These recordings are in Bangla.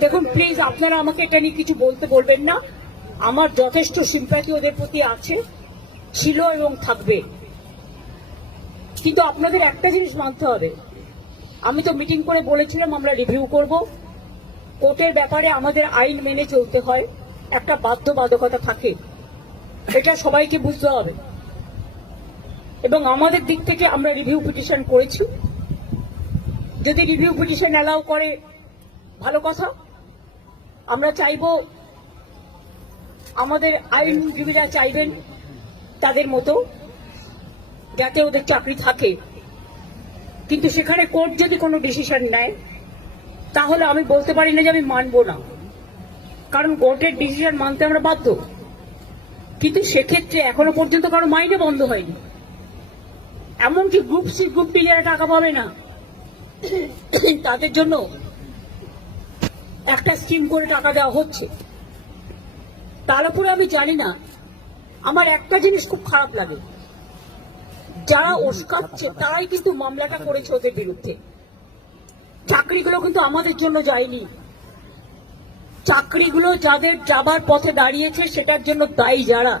দেখুন প্লিজ আপনারা আমাকে এটা নিয়ে কিছু বলতে বলবেন না। আমার যথেষ্ট সিম্প্যাথি ওদের প্রতি আছে, ছিল এবং থাকবে। কিন্তু আপনাদের একটা জিনিস মানতে হবে। আমি তো মিটিং করে বলেছিলাম, আমরা রিভিউ করব। কোর্টের ব্যাপারে আমাদের আইন মেনে চলতে হয়। একটা বাধ্যবাধকতা থাকে। এটা সবাইকে বুঝতে হবে। এবং আমাদের দিক থেকে আমরা রিভিউ পিটিশন করেছি। যদি রিভিউ পিটিশন অ্যালাউ করে, ভালো কথা। আমরা চাইব আমাদের আইনজীবীরা চাইবেন তাদের মতো, যাতে ওদের চাকরি থাকে। কিন্তু সেখানে কোর্ট যদি কোনো ডিসিশন নেয়, তাহলে আমি বলতে পারি না যে আমি মানব না। কারণ কোর্টের ডিসিশন মানতে আমরা বাধ্য। কিন্তু সেক্ষেত্রে এখনও পর্যন্ত কারও মাইনে বন্ধ হয়নি। এমনকি গ্রুপ সি গ্রুপ ডি যারা টাকা পাবে না। তাদের জন্য একটা স্কিম করে টাকা দেওয়া হচ্ছে। তার উপরে আমি জানি না, আমার একটা জিনিস খুব খারাপ লাগে। যারা ওস্কাচ্ছে তারাই কিন্তু মামলাটা করেছে ওদের বিরুদ্ধে। চাকরিগুলো কিন্তু আমাদের জন্য যায়নি। চাকরিগুলো যাদের যাবার পথে দাঁড়িয়েছে, সেটার জন্য দায়ী যারা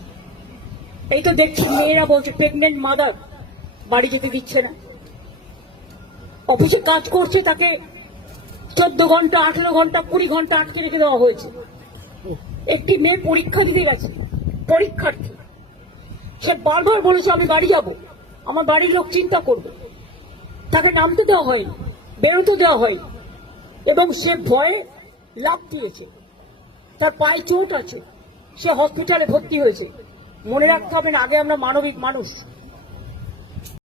এই তো দেখছি মেয়েরা বলছে প্রেগনেন্ট মাদার বাড়ি যেতে দিচ্ছে না। অফিসে কাজ করছে, তাকে চোদ্দ ঘণ্টা, আঠেরো ঘণ্টা, কুড়ি ঘণ্টা আটকে রেখে দেওয়া হয়েছে। একটি মেয়ে পরীক্ষা দিতে গেছে, পরীক্ষার্থী। সে বারবার বলেছে, আমি বাড়ি যাব। আমার বাড়ির লোক চিন্তা করবে। তাকে নামতে দেওয়া হয়নি, বেরোতে দেওয়া হয়নি। এবং সে ভয়ে লাভ দিয়েছে। তার পায়ে চোট আছে। সে হসপিটালে ভর্তি হয়েছে। মনে রাখতে হবে আগে আমরা মানবিক মানুষ।